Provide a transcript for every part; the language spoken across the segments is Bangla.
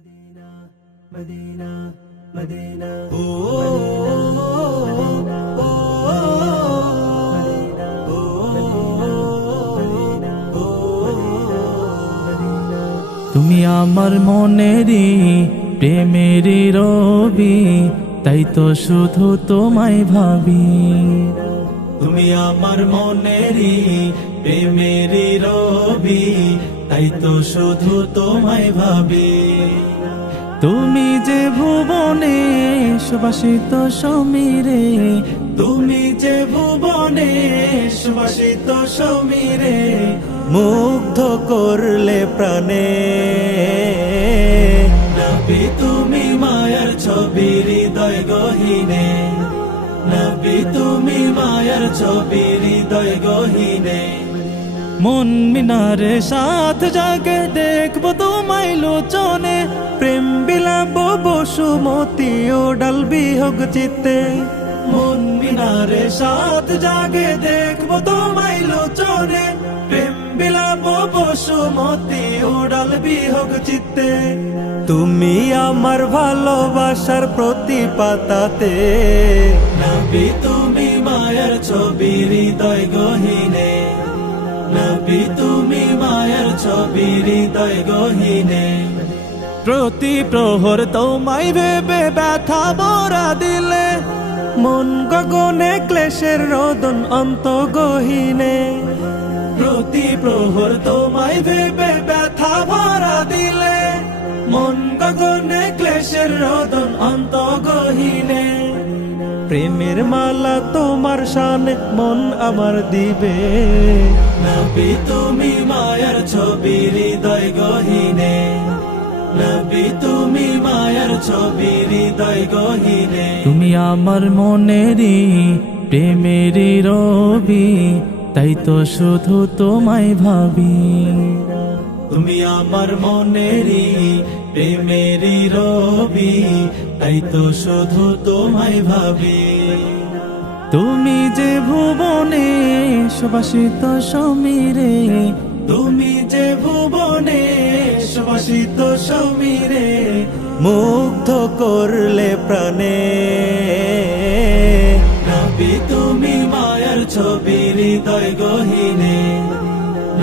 তুমি আমার মনেরই প্রেমেরই রবি, তাই তো শুধু তোমায় ভাবি। তুমি আমার মনেরই প্রেমেরই রবি, তাই তো শুধু তোমায় ভাবি। তুমি যে ভুবনে সুবাসিত সমীরে, তুমি যে ভুবনে সুবাসিত সমীরে, মুগ্ধ করলে প্রাণে। নবী তুমি মায়ার ছবি হৃদয় গহীনে, নবী তুমি মায়ার ছবি হৃদয় গহীনে। মন মিনারে সাথ জাগে দেখবো তোমায় লোচনে, প্রেম বিলাপ বসুমতি ও ডালবি হোক চিত্তে। মন মিনারে সাথ জাগে দেখবো তোমায় লোচনে, প্রেম বিলাপ বসুমতি ও ডালবি হোক চিত্তে। তুমি আমার ভালোবাসার প্রতি পাতাতে, নবী তুমি মায়ার ছবি হৃদয় গহীনে, নবী তুমি মায়ার ছবি হৃদয় গহীনে। প্রতি প্রহর তোমায় ভেবে ব্যথা ভরা দিলে, মন গগনে ক্লেশের রোদন অন্ত গহীনে। প্রতি প্রহর তোমায় ভেবে ব্যথা ভরা দিলে, মন গগনে ক্লেশের রোদন অন্ত গহীনে। প্রেমের মালা তোমার শানে মন আমার দিবে, নবী তুমি মায়ার ছবি হৃদয় গহীনে, নবী তুমি মায়ার ছবি হৃদয় গহীনে। তুমি আমার মনেরই প্রেমেরই রবি, তাই তো শুধু তোমায় ভাবি। তুমি আমার মনেরই প্রেমেরই রবি, তাই তো শুধু তোমায় ভাবি। তুমি যে ভুবনে সুবাসিত সমীরে, তুমি যে ভুবনে সুবাসিত সমীরে, মুগ্ধ করলে প্রাণে। নবী তুমি মায়ার ছবি হৃদয় গহীনে,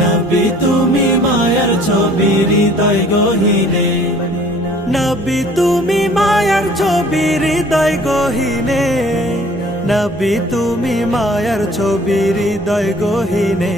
নবী তুমি মায়ার ছবি হৃদয় গহীনে। নবী তুমি মায়ার ছবি হৃদয় গহীনে, নবী তুমি মায়ার ছবি হৃদয় গহীনে।